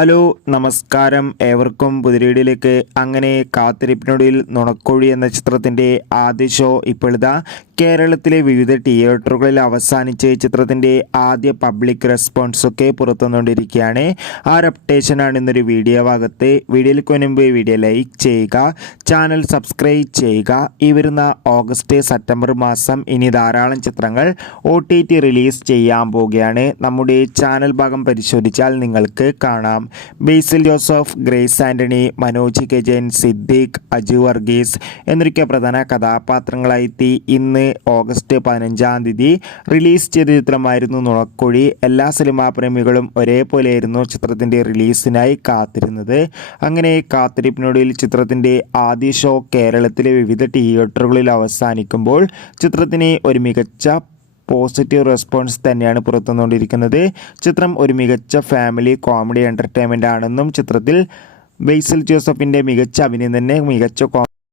Hello നമസ്കാരം, ഏവർക്കും പുതിരീടിലേക്ക്. അങ്ങനെ കാത്തിരിപ്പിനൊടുവിൽ നുണക്കുഴി എന്ന ചിത്രത്തിൻ്റെ ആദ്യ ഷോ ഇപ്പോഴിതാ കേരളത്തിലെ വിവിധ തിയേറ്ററുകളിൽ അവസാനിച്ച് ചിത്രത്തിൻ്റെ ആദ്യ പബ്ലിക് റെസ്പോൺസൊക്കെ പുറത്തുവന്നുകൊണ്ടിരിക്കുകയാണ്. ആ ഒരു അപ്ഡേഷനാണ് ഇന്നൊരു വീഡിയോ ഭാഗത്ത്. വീഡിയോയിലേക്ക് മുൻപ് വീഡിയോ ലൈക്ക് ചെയ്യുക, ചാനൽ സബ്സ്ക്രൈബ് ചെയ്യുക. ഈ വരുന്ന ഓഗസ്റ്റ് സെപ്റ്റംബർ മാസം ഇനി ധാരാളം ചിത്രങ്ങൾ OTT റിലീസ് ചെയ്യാൻ പോവുകയാണ്. നമ്മുടെ ചാനൽ ഭാഗം പരിശോധിച്ചാൽ നിങ്ങൾക്ക് കാണാം. ബേസിൽ ജോസഫ്, ഗ്രേസ് ആൻ്റണി, മനോജ് കെ ജയൻ, സിദ്ദീഖ്, അജു വർഗീസ് എന്നൊക്കെ പ്രധാന കഥാപാത്രങ്ങളായി ഇന്ന് ഓഗസ്റ്റ് 15-ാം തീയതി റിലീസ് ചെയ്ത ചിത്രമായിരുന്നു നുണക്കുഴി. എല്ലാ സിനിമാ പ്രേമികളും ഒരേപോലെയായിരുന്നു ചിത്രത്തിൻ്റെ റിലീസിനായി കാത്തിരുന്നത്. അങ്ങനെ കാത്തിരിപ്പിനൊടുവിൽ ചിത്രത്തിൻ്റെ ആദ്യ ഷോ കേരളത്തിലെ വിവിധ തിയേറ്ററുകളിൽ അവസാനിക്കുമ്പോൾ ചിത്രത്തിന് ഒരു മികച്ച പോസിറ്റീവ് റെസ്പോൺസ് തന്നെയാണ് പുറത്തുവന്നുകൊണ്ടിരിക്കുന്നത്. ചിത്രം ഒരു മികച്ച ഫാമിലി കോമഡി എൻ്റർടൈൻമെൻ്റ് ആണെന്നും ചിത്രത്തിൽ ബേസിൽ ജോസഫിൻ്റെ മികച്ച അഭിനയം തന്നെ മികച്ച